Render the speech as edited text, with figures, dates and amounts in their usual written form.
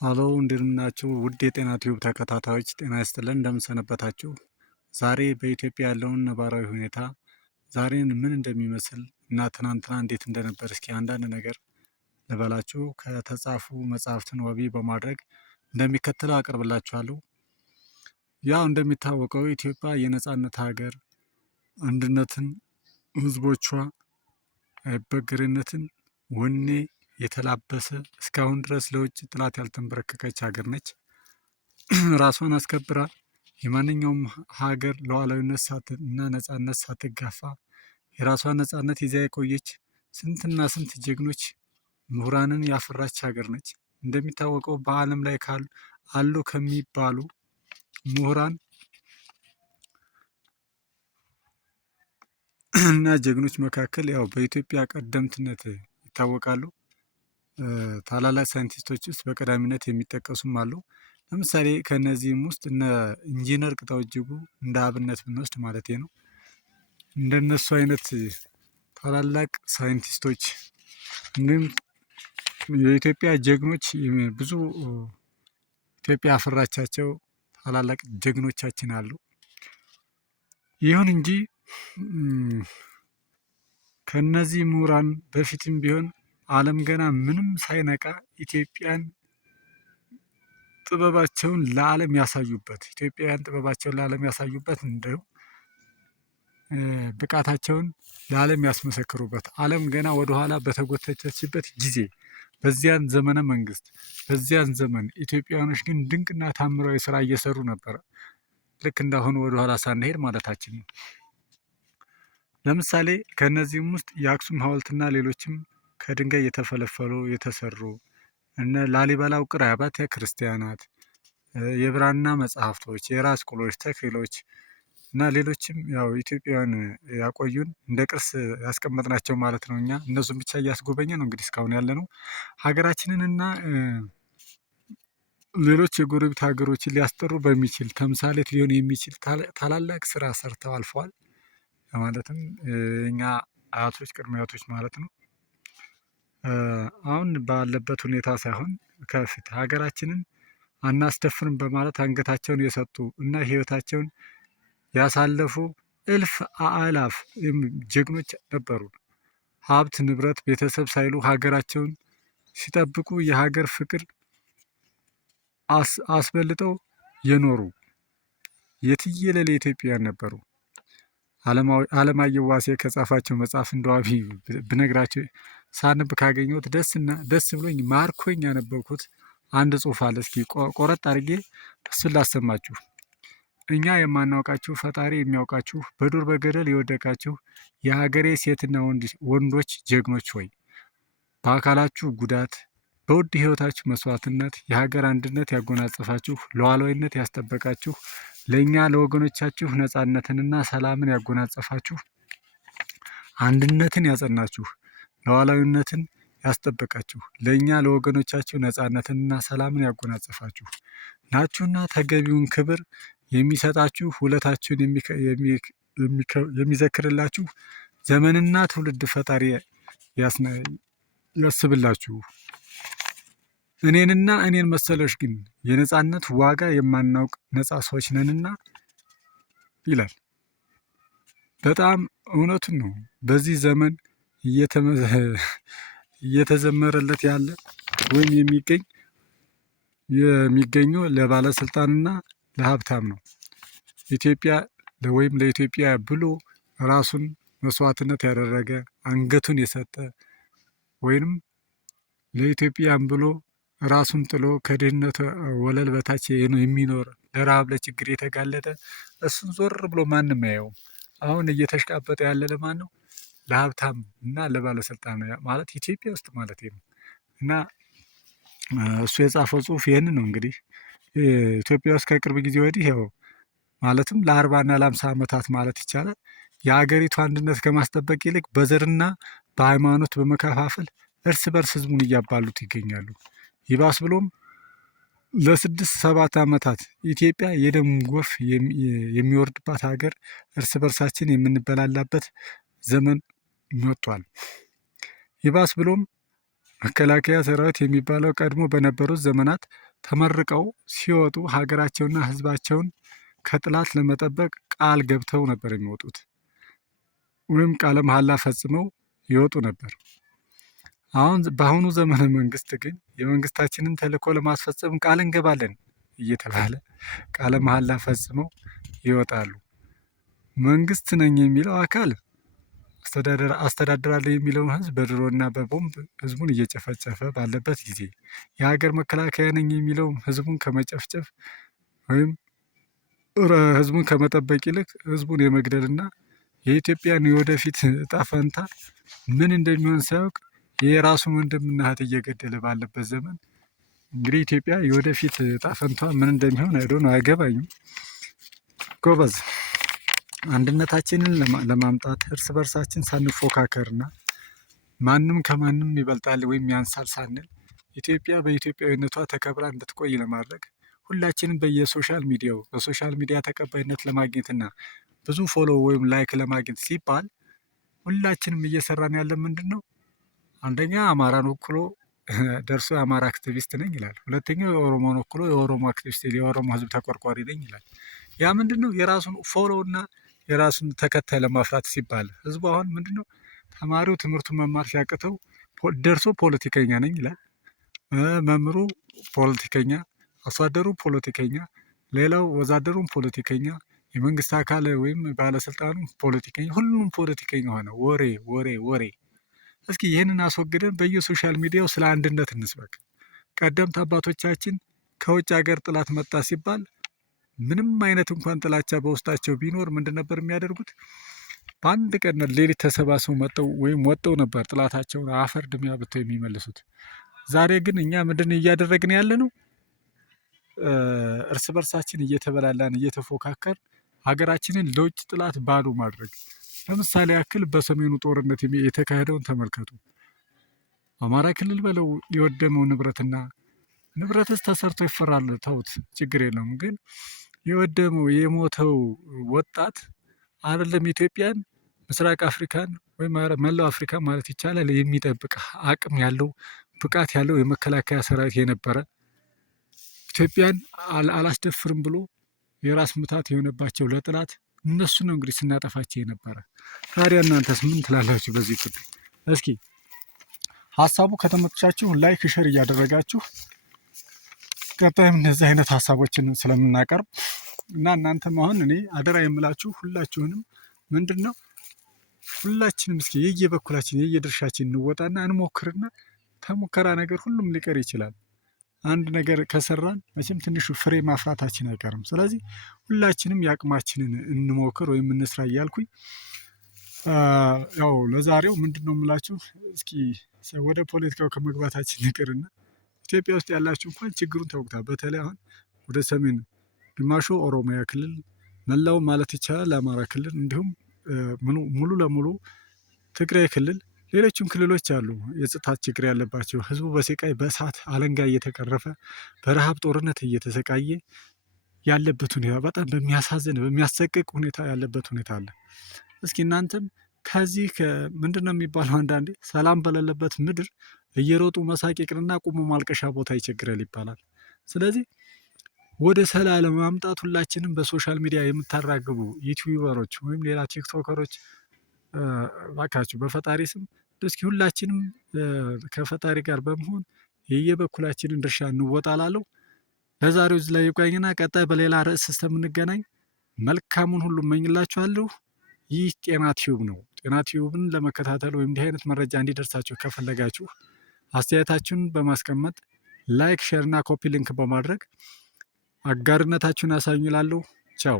ሃሎ እንደምናችሁ ውድ የጤና ቲዩብ ተከታታዮች ጤና ይስጥልን እንደምንሰነበታችሁ። ዛሬ በኢትዮጵያ ያለውን ነባራዊ ሁኔታ ዛሬን ምን እንደሚመስል እና ትናንትና እንዴት እንደነበር እስኪ አንዳንድ ነገር ልበላችሁ። ከተጻፉ መጽሐፍትን ወቢ በማድረግ እንደሚከተለው አቀርብላችኋለሁ። ያው እንደሚታወቀው ኢትዮጵያ የነጻነት ሀገር፣ አንድነትን፣ ህዝቦቿ አይበገሬነትን፣ ወኔ የተላበሰ እስካሁን ድረስ ለውጭ ጥላት ያልተንበረከከች ሀገር ነች። ራሷን አስከብራ የማንኛውም ሀገር ሉዓላዊነት እና ነጻነት ሳትጋፋ የራሷን ነጻነት ይዛ የቆየች ስንትና ስንት ጀግኖች ምሁራንን ያፈራች ሀገር ነች። እንደሚታወቀው በዓለም ላይ አሉ ከሚባሉ ምሁራን እና ጀግኖች መካከል ያው በኢትዮጵያ ቀደምትነት ይታወቃሉ። ታላላቅ ሳይንቲስቶች ውስጥ በቀዳሚነት የሚጠቀሱም አሉ። ለምሳሌ ከነዚህም ውስጥ እነ ኢንጂነር ቅጣው እጅጉ እንደ አብነት ብንወስድ ማለት ነው። እንደነሱ አይነት ታላላቅ ሳይንቲስቶች እንዲሁም የኢትዮጵያ ጀግኖች ብዙ ኢትዮጵያ ያፈራቻቸው ታላላቅ ጀግኖቻችን አሉ። ይሁን እንጂ ከነዚህ ምሁራን በፊትም ቢሆን ዓለም ገና ምንም ሳይነቃ ኢትዮጵያውያን ጥበባቸውን ለዓለም ያሳዩበት እንዲሁም ብቃታቸውን ለዓለም ያስመሰክሩበት ዓለም ገና ወደኋላ በተጎተተችበት ጊዜ በዚያን ዘመነ መንግስት በዚያን ዘመን ኢትዮጵያውያኖች ግን ድንቅና ታምራዊ ስራ እየሰሩ ነበረ። ልክ እንዳሁኑ ወደኋላ ሳንሄድ ማለታችን ነው። ለምሳሌ ከእነዚህም ውስጥ የአክሱም ሐውልትና ሌሎችም ከድንጋይ የተፈለፈሉ የተሰሩ እነ ላሊበላ ውቅር አብያተ ክርስቲያናት፣ የብራና መጽሐፍቶች፣ የራስ ቁሎች፣ ተክሎች እና ሌሎችም ያው ኢትዮጵያውያን ያቆዩን እንደ ቅርስ ያስቀመጥናቸው ማለት ነው። እኛ እነሱን ብቻ እያስጎበኘ ነው እንግዲህ እስካሁን ያለ ነው። ሀገራችንን እና ሌሎች የጎረቤት ሀገሮችን ሊያስጠሩ በሚችል ተምሳሌት ሊሆን የሚችል ታላላቅ ስራ ሰርተው አልፈዋል። ማለትም እኛ አያቶች ቅድመ አያቶች ማለት ነው። አሁን ባለበት ሁኔታ ሳይሆን ከፊት ሀገራችንን አናስደፍርም በማለት አንገታቸውን የሰጡ እና ህይወታቸውን ያሳለፉ እልፍ አእላፍ ጀግኖች ነበሩ። ሀብት ንብረት ቤተሰብ ሳይሉ ሀገራቸውን ሲጠብቁ የሀገር ፍቅር አስበልጠው የኖሩ የትየለሌ ኢትዮጵያውያን ነበሩ። አለማየሁ ዋሴ ከጻፋቸው መጽሐፍ እንደዋቢ ብነግራቸው ሳንብ ካገኘሁት ደስ ብሎኝ ማርኮኝ ያነበብኩት አንድ ጽሑፍ አለ። እስኪ ቆረጥ አድርጌ እሱን ላሰማችሁ። እኛ የማናውቃችሁ ፈጣሪ የሚያውቃችሁ በዱር በገደል የወደቃችሁ የሀገሬ ሴትና ወንዶች ጀግኖች ሆይ በአካላችሁ ጉዳት በውድ ህይወታችሁ መስዋዕትነት የሀገር አንድነት ያጎናጸፋችሁ ሉዓላዊነት ያስጠበቃችሁ ለእኛ ለወገኖቻችሁ ነጻነትንና ሰላምን ያጎናጸፋችሁ አንድነትን ያጸናችሁ ሉዓላዊነትን ያስጠበቃችሁ ለእኛ ለወገኖቻችሁ ነጻነትንና ሰላምን ያጎናጸፋችሁ ናችሁና ተገቢውን ክብር የሚሰጣችሁ ውለታችሁን የሚዘክርላችሁ ዘመንና ትውልድ ፈጣሪ ያስብላችሁ። እኔን መሰሎች ግን የነጻነት ዋጋ የማናውቅ ነጻ ሰዎች ነንና ይላል። በጣም እውነቱን ነው። በዚህ ዘመን እየተዘመረለት ያለ ወይም የሚገኘው ለባለስልጣንና ለሀብታም ነው። ኢትዮጵያ ወይም ለኢትዮጵያ ብሎ ራሱን መስዋዕትነት ያደረገ አንገቱን የሰጠ ወይንም ለኢትዮጵያን ብሎ ራሱን ጥሎ ከድህነት ወለል በታች የሚኖር ለረሃብ ለችግር የተጋለጠ እሱን ዞር ብሎ ማንም አየውም። አሁን እየተሽቃበጠ ያለ ለማን ነው? ለሀብታም እና ለባለስልጣን ማለት ኢትዮጵያ ውስጥ ማለት ነው። እና እሱ የጻፈው ጽሁፍ ይህንን ነው። እንግዲህ ኢትዮጵያ ውስጥ ከቅርብ ጊዜ ወዲህ ያው ማለትም ለ40 እና ለ50 ዓመታት ማለት ይቻላል የሀገሪቱ አንድነት ከማስጠበቅ ይልቅ በዘርና በሃይማኖት በመከፋፈል እርስ በርስ ህዝቡን እያባሉት ይገኛሉ። ይባስ ብሎም ለ6-7 ዓመታት ኢትዮጵያ የደም ጎርፍ የሚወርድባት ሀገር እርስ በርሳችን የምንበላላበት ዘመን መጥቷል። ይባስ ብሎም መከላከያ ሰራዊት የሚባለው ቀድሞ በነበሩት ዘመናት ተመርቀው ሲወጡ ሀገራቸውና ሕዝባቸውን ከጥላት ለመጠበቅ ቃል ገብተው ነበር የሚወጡት ወይም ቃለ መሐላ ፈጽመው ይወጡ ነበር። በአሁኑ ዘመነ መንግስት ግን የመንግስታችንን ተልዕኮ ለማስፈጸም ቃል እንገባለን እየተባለ ቃለ መሐላ ፈጽመው ይወጣሉ። መንግስት ነኝ የሚለው አካል አስተዳድራለሁ የሚለውን ህዝብ በድሮና በቦምብ ህዝቡን እየጨፈጨፈ ባለበት ጊዜ የሀገር መከላከያ ነኝ የሚለው ህዝቡን ከመጨፍጨፍ ወይም ህዝቡን ከመጠበቅ ይልቅ ህዝቡን የመግደልና የኢትዮጵያን የወደፊት እጣ ፈንታ ምን እንደሚሆን ሳያውቅ የራሱን ወንድምና እህት እየገደለ ባለበት ዘመን እንግዲህ ኢትዮጵያ የወደፊት እጣ ፈንታ ምን እንደሚሆን አይገባኝም። ጎበዝ አንድነታችንን ለማምጣት እርስ በርሳችን ሳንፎካከርና ማንም ከማንም ይበልጣል ወይም ያንሳል ሳንል ኢትዮጵያ በኢትዮጵያዊነቷ ተከብራ እንድትቆይ ለማድረግ ሁላችንም በሶሻል ሚዲያ ተቀባይነት ለማግኘትና ብዙ ፎሎ ወይም ላይክ ለማግኘት ሲባል ሁላችንም እየሰራን ያለ ምንድን ነው? አንደኛ አማራን ወክሎ ደርሶ የአማራ አክቲቪስት ነኝ ይላል። ሁለተኛው የኦሮሞን ወክሎ የኦሮሞ አክቲቪስት የኦሮሞ ህዝብ ተቆርቋሪ ነኝ ይላል። ያ ምንድን ነው? የራሱን ፎሎ እና የራሱን ተከታይ ለማፍራት ሲባል ህዝቡ አሁን ምንድን ነው? ተማሪው ትምህርቱን መማር ሲያቅተው ደርሶ ፖለቲከኛ ነኝ ይላል። መምህሩ ፖለቲከኛ፣ አርሶ አደሩ ፖለቲከኛ፣ ሌላው ወዛደሩም ፖለቲከኛ፣ የመንግስት አካል ወይም ባለስልጣኑ ፖለቲከኛ፣ ሁሉም ፖለቲከኛ ሆነ። ወሬ ወሬ ወሬ። እስኪ ይህንን አስወግደን በየሶሻል ሚዲያው ስለ አንድነት እንስበክ። ቀደምት አባቶቻችን ከውጭ ሀገር ጥላት መጣ ሲባል ምንም አይነት እንኳን ጥላቻ በውስጣቸው ቢኖር ምንድን ነበር የሚያደርጉት? በአንድ ቀን ሌሊት ተሰባስበው መጠው ወይም ወጠው ነበር ጥላታቸውን አፈር ድሜ አብተው የሚመልሱት። ዛሬ ግን እኛ ምንድን እያደረግን ያለ ነው? እርስ በርሳችን እየተበላላን እየተፎካከር ሀገራችንን ለውጭ ጥላት ባዶ ማድረግ። ለምሳሌ ያክል በሰሜኑ ጦርነት የተካሄደውን ተመልከቱ። አማራ ክልል በለው የወደመው ንብረትስ ተሰርቶ ይፈራል፣ ተውት፣ ችግር የለውም። ግን የወደመው የሞተው ወጣት አይደለም ኢትዮጵያን፣ ምስራቅ አፍሪካን ወይም መላው አፍሪካ ማለት ይቻላል የሚጠብቅ አቅም ያለው ብቃት ያለው የመከላከያ ሰራዊት የነበረ ኢትዮጵያን አላስደፍርም ብሎ የራስ ምታት የሆነባቸው ለጥላት እነሱ ነው እንግዲህ ስናጠፋቸው የነበረ። ታዲያ እናንተስ ምን ትላላችሁ በዚህ ጉዳይ? እስኪ ሀሳቡ ከተመቻችሁ ላይክ ሸር እያደረጋችሁ ቀጣይም እንደዚህ አይነት ሀሳቦችን ስለምናቀርብ እና እናንተም አሁን እኔ አደራ የምላችሁ ሁላችሁንም ምንድን ነው ሁላችንም እስኪ የየበኩላችን የየድርሻችን እንወጣና እንሞክርና ተሙከራ ነገር ሁሉም ሊቀር ይችላል። አንድ ነገር ከሰራን መቼም ትንሹ ፍሬ ማፍራታችን አይቀርም። ስለዚህ ሁላችንም የአቅማችንን እንሞክር ወይም እንስራ እያልኩኝ ያው ለዛሬው ምንድን ነው የምላችሁ፣ እስኪ ወደ ፖለቲካው ከመግባታችን ይቅርና ኢትዮጵያ ውስጥ ያላችሁ እንኳን ችግሩን ታውቁታል። በተለይ አሁን ወደ ሰሜን ግማሹ ኦሮሚያ ክልል መላው ማለት ይቻላል አማራ ክልል እንዲሁም ሙሉ ለሙሉ ትግራይ ክልል ሌሎችም ክልሎች አሉ የጸጥታ ችግር ያለባቸው። ህዝቡ በስቃይ በእሳት አለንጋ እየተቀረፈ በረሃብ ጦርነት እየተሰቃየ ያለበት ሁኔታ በጣም በሚያሳዝን በሚያሰቅቅ ሁኔታ ያለበት ሁኔታ አለ። እስኪ እናንተም ከዚህ ምንድን ነው የሚባለው አንዳንዴ ሰላም በሌለበት ምድር እየሮጡ መሳቅ ይቅርና ቁሞ ማልቀሻ ቦታ ይቸግራል ይባላል። ስለዚህ ወደ ሰላም ለማምጣት ሁላችንም በሶሻል ሚዲያ የምታራግቡ ዩቲዩበሮች ወይም ሌላ ቲክቶከሮች እባካችሁ በፈጣሪ ስም እስኪ ሁላችንም ከፈጣሪ ጋር በመሆን የየበኩላችንን ድርሻ እንወጣላለሁ። ለዛሬው እዚህ ላይ ይቆየኝና ቀጣይ በሌላ ርዕስ እስከምንገናኝ መልካሙን ሁሉ እመኝላችኋለሁ። ይህ ጤና ቲዩብ ነው። ጤና ቲዩብን ለመከታተል ወይም እንዲህ አይነት መረጃ እንዲደርሳችሁ ከፈለጋችሁ አስተያየታችሁን በማስቀመጥ ላይክ፣ ሼር እና ኮፒ ሊንክ በማድረግ አጋርነታችሁን አሳዩ እላለሁ። ቻው።